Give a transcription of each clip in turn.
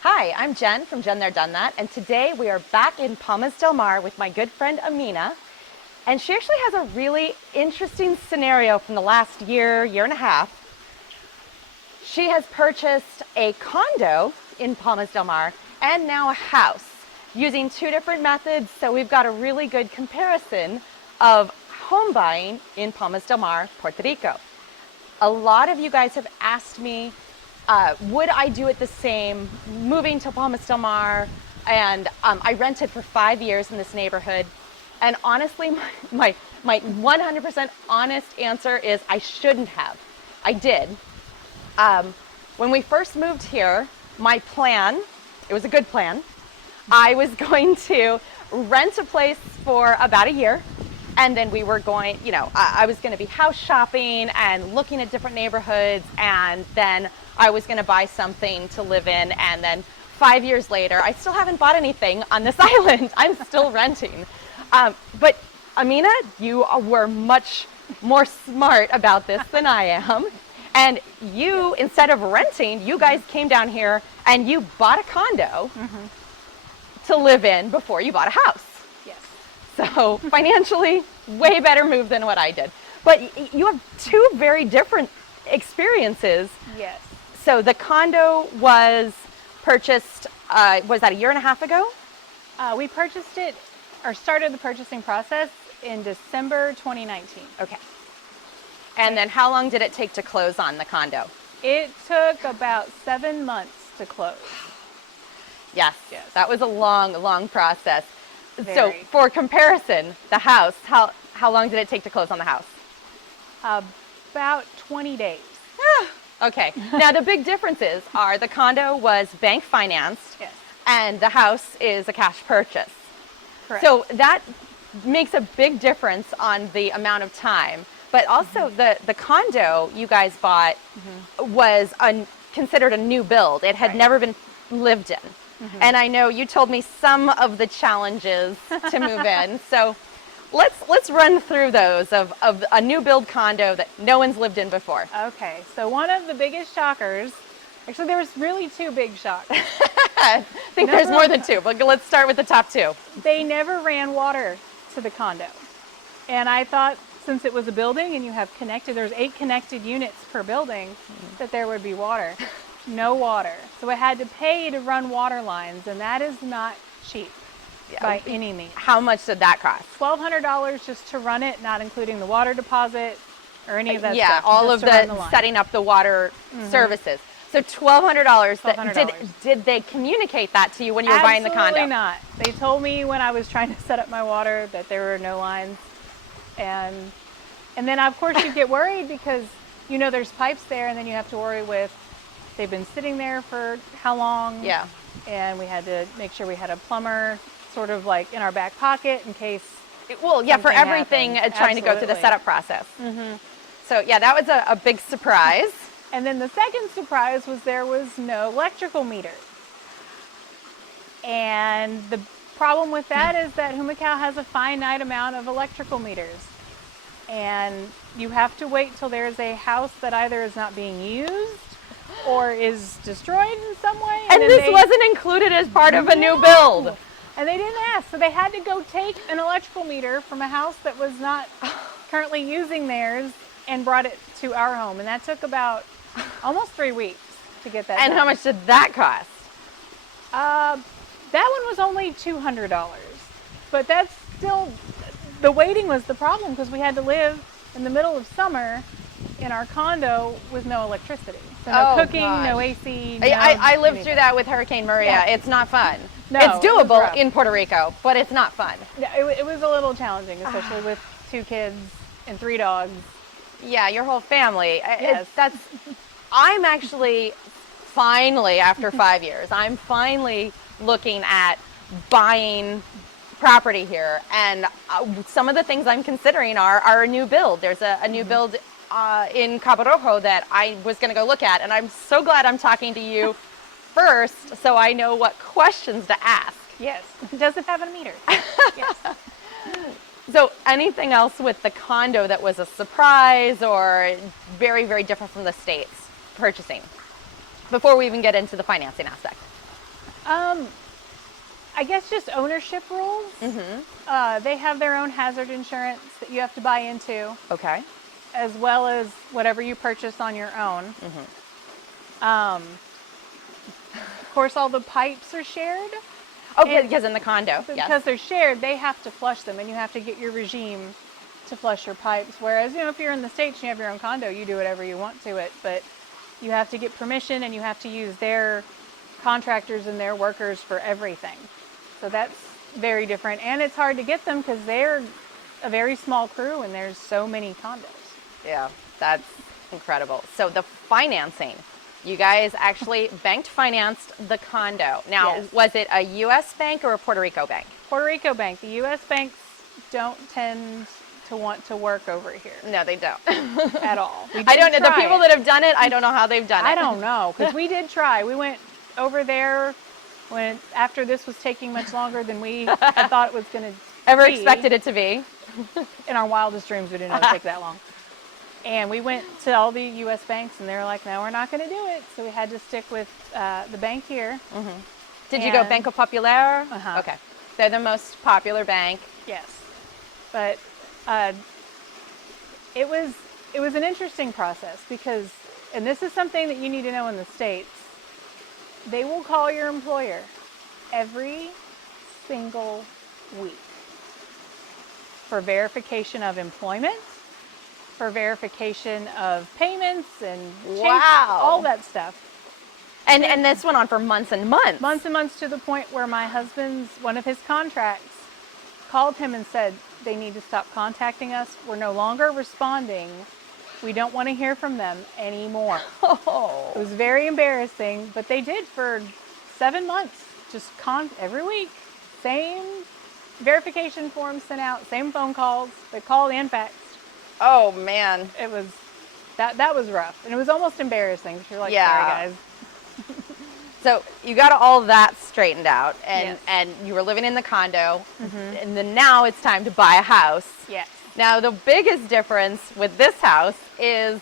Hi, I'm Jen from JenThereDoneThat, and today we are back in Palmas del Mar with my good friend Ameena. And she actually has a really interesting scenario from the last year and a half. She has purchased a condo in Palmas del Mar and now a house using two different methods. So we've got a really good comparison of home buying in Palmas del Mar, Puerto Rico. A lot of you guys have asked me, would I do it the same, moving to Palmas del Mar? And I rented for 5 years in this neighborhood. And honestly, my 100% honest answer is I shouldn't have. I did. When we first moved here, my plan, it was a good plan. I was going to rent a place for about a year. And then we were going, I was going to be house shopping and looking at different neighborhoods. And then I was going to buy something to live in. And then 5 years later, I still haven't bought anything on this island. I'm still renting. But Ameena, you were much more smart about this than I am. And you, instead of renting, you guys came down here and you bought a condo to live in before you bought a house. Yes. So financially, way better move than what I did. But you have two very different experiences. Yes. So the condo was purchased, was that a year and a half ago? We purchased it, or started the purchasing process in December 2019. Okay. And then how long did it take to close on the condo? It took about 7 months to close. Yes. That was a long process. Very. So for comparison, the house, how long did it take to close on the house? About 20 days. Okay. Now the big differences are the condo was bank financed. Yes. And the house is a cash purchase. Correct. So that makes a big difference on the amount of time. But also the condo you guys bought was considered a new build. It had never been lived in. And I know you told me some of the challenges to move in. So let's run through those of a new build condo that no one's lived in before. Okay, so one of the biggest shockers, actually there was really two big shocks. I think there's more than two, but let's start with the top two. They never ran water to the condo. And I thought, since it was a building and you have there's 8 connected units per building, that there would be water. No water. So I had to pay to run water lines, and that is not cheap by any means. How much did that cost? $1,200 just to run it, not including the water deposit or any of that stuff. Yeah, all of the setting up the water services. So $1,200. Did they communicate that to you when you were buying the condo? Absolutely not. They told me when I was trying to set up my water that there were no lines. And then of course you get worried because there's pipes there, and then you have to worry with they've been sitting there for how long. Yeah. And we had to make sure we had a plumber sort of like in our back pocket in case. Well, yeah, for everything trying to go through the setup process. So yeah, that was a big surprise. And then the second surprise was there was no electrical meter. And the problem with that is that Humacao has a finite amount of electrical meters. And you have to wait till there's a house that either is not being used or is destroyed in some way. And this wasn't included as part of a new build. And they didn't ask. So they had to go take an electrical meter from a house that was not currently using theirs and brought it to our home. And that took about almost 3 weeks to get that And done. how much did that cost? That one was only $200. But that's still, the waiting was the problem because we had to live in the middle of summer in our condo with no electricity. So no cooking, no AC. I lived through that with Hurricane Maria. Yeah. It's not fun. No, it's doable it was rough. in Puerto Rico, but it's not fun. Yeah, it was a little challenging, especially with 2 kids and 3 dogs. Yeah, your whole family. Yes. I'm actually finally, after 5 years, I'm finally looking at buying property here. And some of the things I'm considering are a new build. There's a new build in Cabo Rojo that I was going to go look at. And I'm so glad I'm talking to you first so I know what questions to ask. Yes. Does it have a meter? Yes. So anything else with the condo that was a surprise or very, very different from the States purchasing before we even get into the financing aspect? I guess just ownership rules. They have their own hazard insurance that you have to buy into, Okay. as well as whatever you purchase on your own. Of course, all the pipes are shared. Oh, And because in the condo, because yes. they're shared, they have to flush them, and you have to get your regime to flush your pipes. Whereas, if you're in the States and you have your own condo, you do whatever you want to it, but you have to get permission and you have to use their contractors and their workers for everything. So that's very different, and it's hard to get them because they're a very small crew and there's so many condos. Yeah, that's incredible. So the financing, you guys actually bank financed the condo. Now, Yes. was it a U.S. bank or a Puerto Rico bank? Puerto Rico bank. The U.S. banks don't tend to want to work over here No, they don't. at all. We I don't did know. The try people it. that have done it, I don't know how they've done it. I don't know, because we did try. We went over there after this was taking much longer than we had thought it was going to Ever be. expected it to be? In our wildest dreams, we didn't know it would take that long. And we went to all the U.S. banks, and they were like, no, we're not going to do it. So we had to stick with the bank here. Did you go And- Banco Popular? Uh-huh. Okay. They're the most popular bank. Yes. But it was an interesting process because, and this is something that you need to know in the States, they will call your employer every single week for verification of employment, for verification of payments and Wow. all that stuff. And this went on for months and months. Months and months, to the point where my husband's, one of his contracts, called him and said, they need to stop contacting us. We're no longer responding. We don't want to hear from them anymore. Oh. It was very embarrassing, but they did for 7 months, just every week. Same verification forms sent out, same phone calls. They called and faxed. Oh, man. It was, that was rough. And it was almost embarrassing, because you're like, Yeah. sorry guys. So you got all that straightened out, and, Yes. and you were living in the condo, and then now it's time to buy a house. Yes. Now, the biggest difference with this house is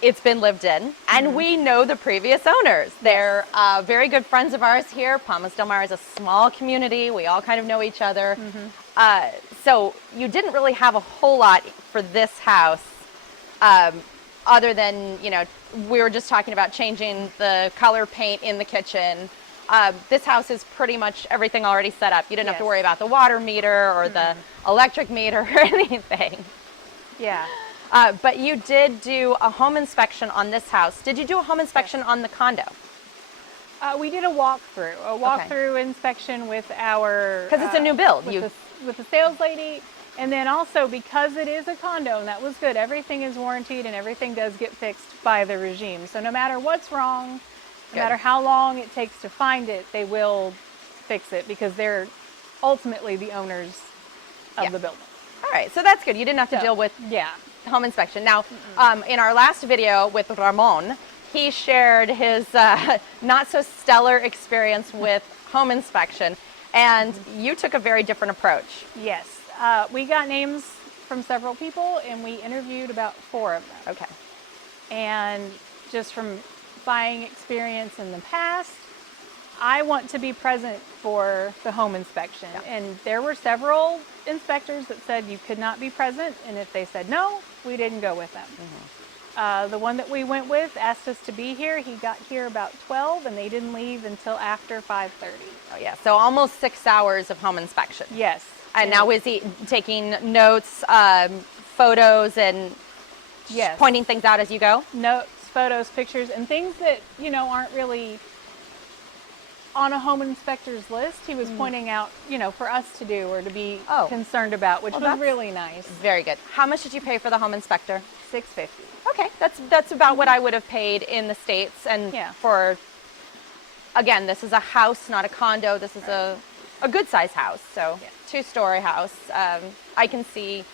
it's been lived in, and we know the previous owners. They're very good friends of ours here. Palmas del Mar is a small community. We all kind of know each other. So you didn't really have a whole lot for this house, other than, we were just talking about changing the color paint in the kitchen. This house is pretty much everything already set up. You didn't have to Yes. worry about the water meter or the electric meter or anything. Yeah. But you did do a home inspection on this house. Did you do a home inspection on the condo? We did a walkthrough inspection with our... 'Cause it's a new build. With the sales lady. And then also, because it is a condo, and that was good, everything is warranted and everything does get fixed by the regime. So no matter what's wrong, Good. no matter how long it takes to find it, they will fix it because they're ultimately the owners of Yeah. the building. All right, so that's good. You didn't have to So, deal with Yeah. home inspection. Now, in our last video with Ramon, he shared his not so stellar experience with home inspection, and you took a very different approach. Yes. We got names from several people, and we interviewed about 4 of them. Okay. And just from buying experience in the past, I want to be present for the home inspection. Yeah. And there were several inspectors that said you could not be present, and if they said no, we didn't go with them. The one that we went with asked us to be here. He got here about 12, and they didn't leave until after 5:30. Oh, yeah, so almost 6 hours of home inspection. Yes. And now is he taking notes, photos, and Yes. pointing things out as you go? Notes, photos, pictures, and things that, aren't really on a home inspector's list. He was pointing out, for us to do or to be Oh. concerned about, which Well, was that's- really nice. Very good. How much did you pay for the home inspector? $650. Okay, that's about what I would have paid in the States. And Yeah. for, again, this is a house, not a condo. This is a good size house, so Yeah. 2-story house. I can see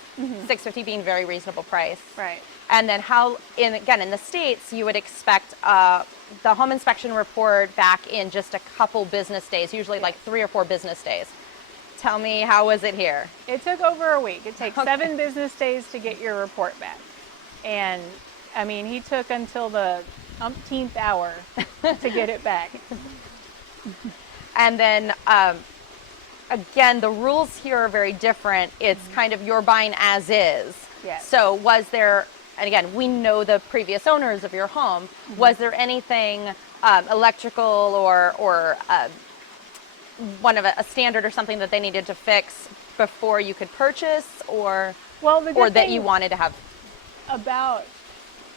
$650 being very reasonable price. Right. And then in the States, you would expect the home inspection report back in just a couple business days, usually like 3 or 4 business days. Tell me, how was it here? It took over a week. It takes Okay. 7 business days to get your report back. And, he took until the umpteenth hour to get it back. And then again, the rules here are very different. It's kind of you're buying as is. Yes. So was there, and again, we know the previous owners of your home, was there anything electrical or one of a standard or something that they needed to fix before you could purchase, or Well, the or good that thing you wanted to have? about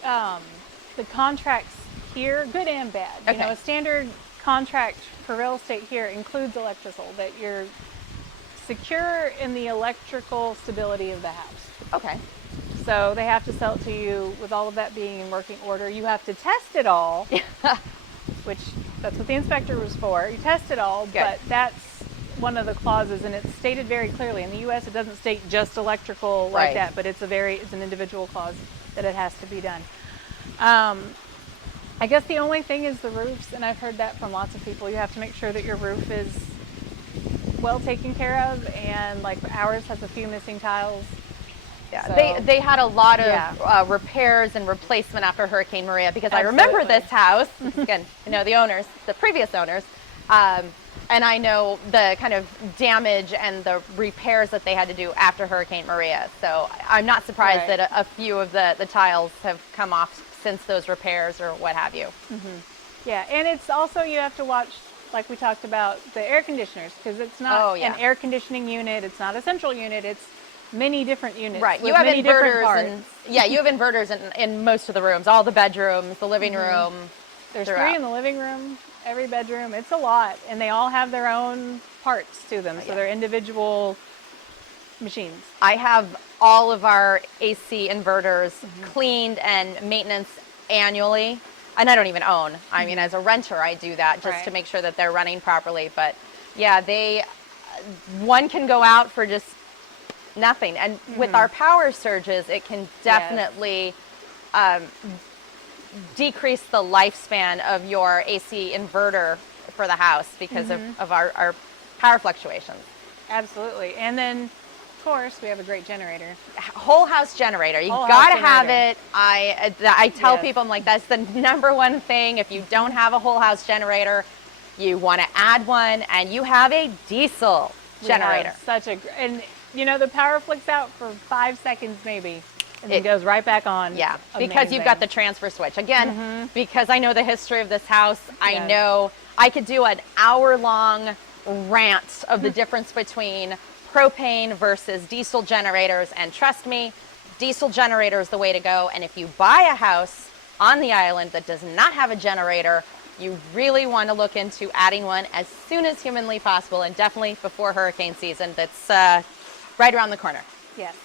the contracts here, good and bad. You Okay. know, a standard contract for real estate here includes electrical, that you're secure in the electrical stability of the house. Okay. So they have to sell it to you with all of that being in working order. You have to test it all, which that's what the inspector was for. You test it all, Good. but that's one of the clauses, and it's stated very clearly. In the U.S., it doesn't state just electrical like Right. that, but it's an individual clause that it has to be done. I guess the only thing is the roofs, and I've heard that from lots of people. You have to make sure that your roof is well taken care of, and like ours has a few missing tiles. Yeah, So- they had a lot of Yeah. repairs and replacement after Hurricane Maria, because I remember Absolutely. this house. Again, I know the owners, the previous owners, and I know the kind of damage and the repairs that they had to do after Hurricane Maria. So I'm not surprised Right. that a few of the tiles have come off since those repairs or what have you. Yeah, and it's also, you have to watch, like we talked about, the air conditioners, because it's not Oh, yeah. an air conditioning unit, it's not a central unit, it's many different units. Right, with you have many different inverters, parts. and yeah, you have inverters in most of the rooms, all the bedrooms, the living room. There's throughout. 3 in the living room, every bedroom. It's a lot, and they all have their own parts to them, so yeah. they're individual machines. I have all of our AC inverters cleaned and maintenance annually, and I don't even own. I mean, as a renter, I do that just to Right. make sure that they're running properly. But yeah, one can go out for just nothing, and with our power surges, it can definitely decrease the lifespan of your AC inverter for the house because of our power fluctuations. Absolutely. And then, of course, we have a great generator. Whole house generator. You Whole house gotta have generator. it. I tell Yes. people, I'm like, that's the number one thing. If you don't have a whole house generator, you want to add one, and you have a diesel We generator. have such a, and you know, the power flicks out for 5 seconds maybe, and then It- goes right back on. Yeah, It's because you've got the amazing. transfer switch. Again, because I know the history of this house, I Yes. know I could do an hour-long rant of the difference between propane versus diesel generators, and trust me, diesel generator is the way to go. And if you buy a house on the island that does not have a generator, you really want to look into adding one as soon as humanly possible, and definitely before hurricane season. That's right around the corner. Yes.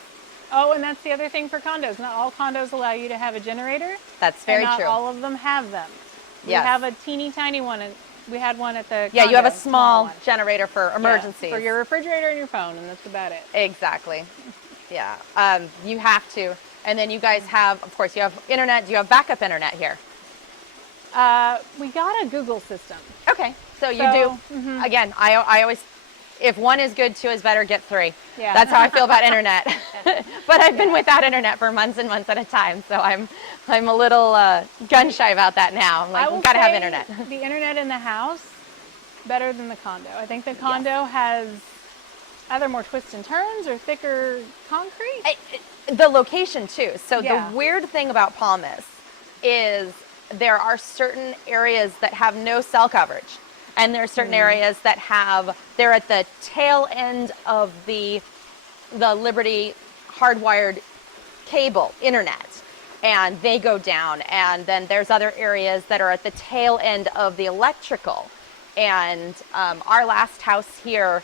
Oh, and that's the other thing for condos. Not all condos allow you to have a generator. That's very and not true. all of them have them. We Yes. have a teeny tiny one, and we had one at the Yeah, you have a condo, small one. generator for Yeah, emergencies. for your refrigerator and your phone, and that's about it. Exactly. Yeah. You have to. And then you guys have, of course, you have internet. Do you have backup internet here? We got a Google system. Okay. So you So, do. Again, I always, if one is good, 2 is better, get 3. Yeah. That's how I feel about internet. But I've been without internet for months and months at a time. So I'm a little gun shy about that now. I'm I like, will we've got to have say internet. The internet in the house better than the condo. I think the condo has either more twists and turns or thicker concrete. The location too. So Yeah. the weird thing about Palmas is there are certain areas that have no cell coverage, and there are certain areas that they're at the tail end of the Liberty hardwired cable internet, and they go down. And then there's other areas that are at the tail end of the electrical. And our last house here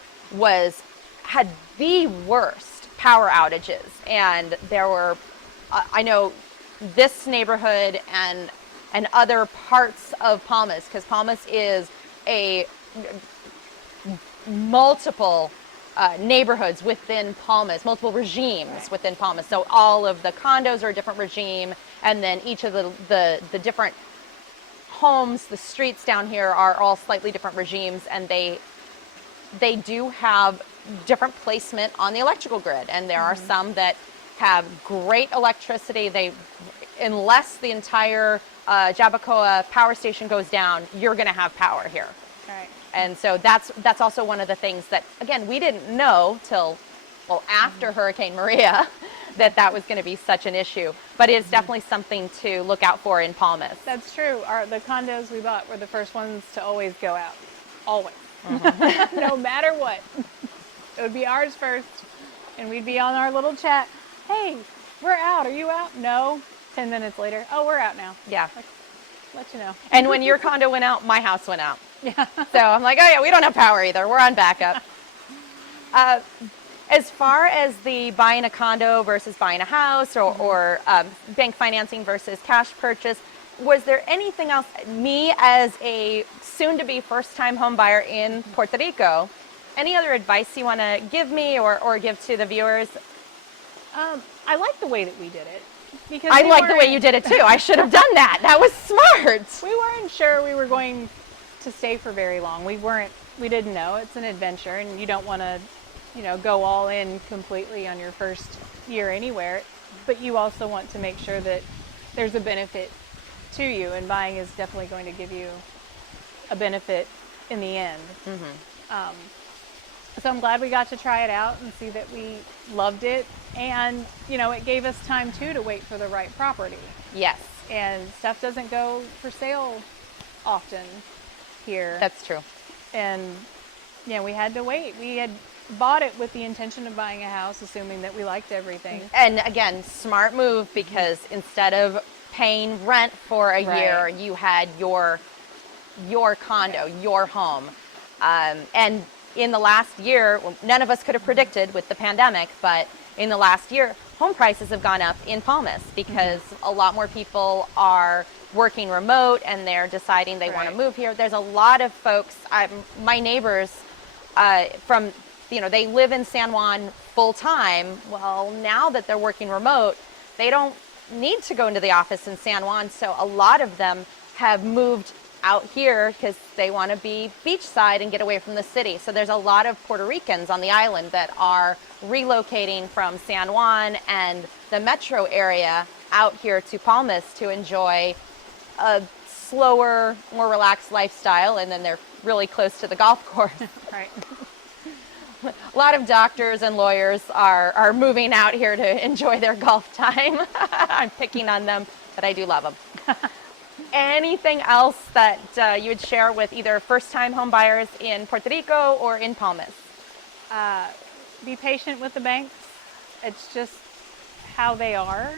had the worst power outages, and there were I know this neighborhood and other parts of Palmas, because Palmas is a multiple neighborhoods within Palmas, multiple regimes within Palmas. So all of the condos are a different regime, and then each of the different homes, the streets down here are all slightly different regimes, and they do have different placement on the electrical grid. And there are some that have great electricity. Unless the entire Jabacoa power station goes down, you're going to have power here. Right. And so that's also one of the things that, again, we didn't know till, well, after Hurricane Maria that was going to be such an issue. But it's definitely something to look out for in Palmas. That's true. The condos we bought were the first ones to always go out. Always. No matter what. It would be ours first. And we'd be on our little chat. Hey, we're out. Are you out? No. 10 minutes later. Oh, we're out now. Yeah. Like, let you know. And when your condo went out, my house went out. Yeah. So I'm like, oh yeah, we don't have power either. We're on backup. As far as the buying a condo versus buying a house, or bank financing versus cash purchase, was there anything else, me as a soon-to-be first-time home buyer in Puerto Rico, any other advice you want to give me or give to the viewers? I like the way that we did it. Because I like the way you did it too. I should have done that. That was smart. We weren't sure we were going to stay for very long. We didn't know. It's an adventure, and you don't want to, go all in completely on your first year anywhere. But you also want to make sure that there's a benefit to you, and buying is definitely going to give you a benefit in the end. So I'm glad we got to try it out and see that we loved it. And, it gave us time too to wait for the right property. Yes. And stuff doesn't go for sale often here. That's true. And we had to wait. We had bought it with the intention of buying a house, assuming that we liked everything. And again, smart move, because instead of paying rent for a year, you had your condo, your home. And in the last year, none of us could have predicted with the pandemic, but in the last year, home prices have gone up in Palmas because a lot more people are working remote and they're deciding they want to move here. There's a lot of folks, my neighbors they live in San Juan full time. Well, now that they're working remote, they don't need to go into the office in San Juan. So a lot of them have moved out here because they want to be beachside and get away from the city. So there's a lot of Puerto Ricans on the island that are relocating from San Juan and the metro area out here to Palmas to enjoy a slower, more relaxed lifestyle. And then they're really close to the golf course. Right. A lot of doctors and lawyers are moving out here to enjoy their golf time. I'm picking on them, but I do love them. Anything else that you would share with either first-time home buyers in Puerto Rico or in Palmas? Be patient with the banks. It's just how they are.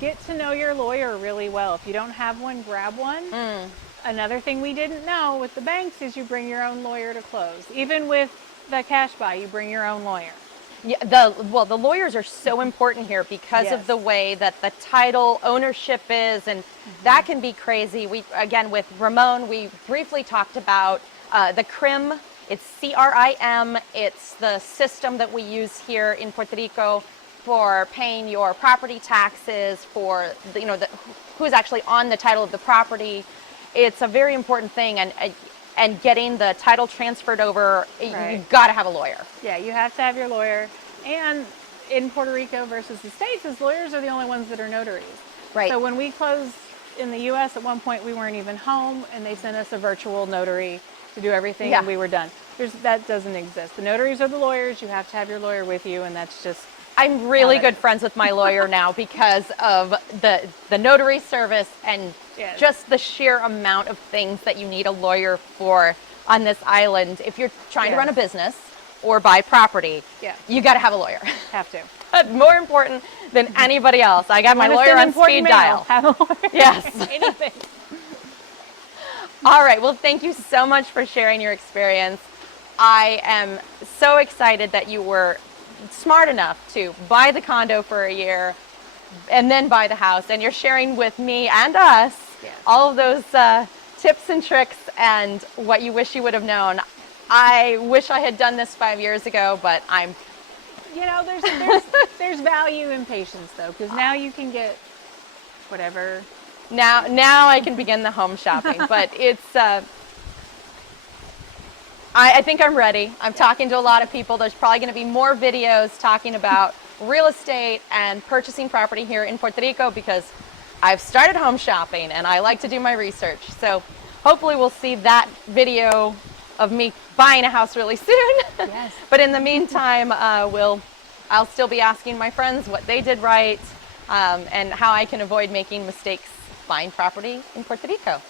Get to know your lawyer really well. If you don't have one, grab one. Another thing we didn't know with the banks is you bring your own lawyer to close. Even with the cash buy, you bring your own lawyer. Yeah, the lawyers are so important here because of the way that the title ownership is, and that can be crazy. Again, with Ramon, we briefly talked about the CRIM. It's CRIM. It's the system that we use here in Puerto Rico for paying your property taxes, for who's actually on the title of the property. It's a very important thing, and getting the title transferred over, you've got to have a lawyer. Yeah, you have to have your lawyer. And in Puerto Rico versus the States, is lawyers are the only ones that are notaries. Right. So when we closed in the U.S., at one point we weren't even home, and they sent us a virtual notary to do everything, and we were done. That doesn't exist. The notaries are the lawyers. You have to have your lawyer with you, and that's just... I'm really good friends with my lawyer now because of the notary service and just the sheer amount of things that you need a lawyer for on this island. If you're trying to run a business or buy property, you got to have a lawyer. Have to. That's more important than anybody else. I got my lawyer on speed dial. Have a lawyer. Yes. Anything. All right. Well, thank you so much for sharing your experience. I am so excited that you were smart enough to buy the condo for a year and then buy the house, and you're sharing with me and us all of those tips and tricks and what you wish you would have known. I wish I had done this 5 years ago, but I'm there's value in patience though, because now you can get whatever. Now I can begin the home shopping, but it's I think I'm ready. I'm talking to a lot of people. There's probably going to be more videos talking about real estate and purchasing property here in Puerto Rico because I've started home shopping and I like to do my research. So hopefully we'll see that video of me buying a house really soon. Yes. But in the meantime, I'll still be asking my friends what they did right, and how I can avoid making mistakes buying property in Puerto Rico.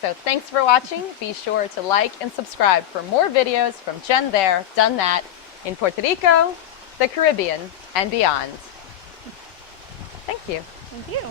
So thanks for watching. Be sure to like and subscribe for more videos from Jen There, Done That in Puerto Rico, the Caribbean, and beyond. Thank you. Thank you.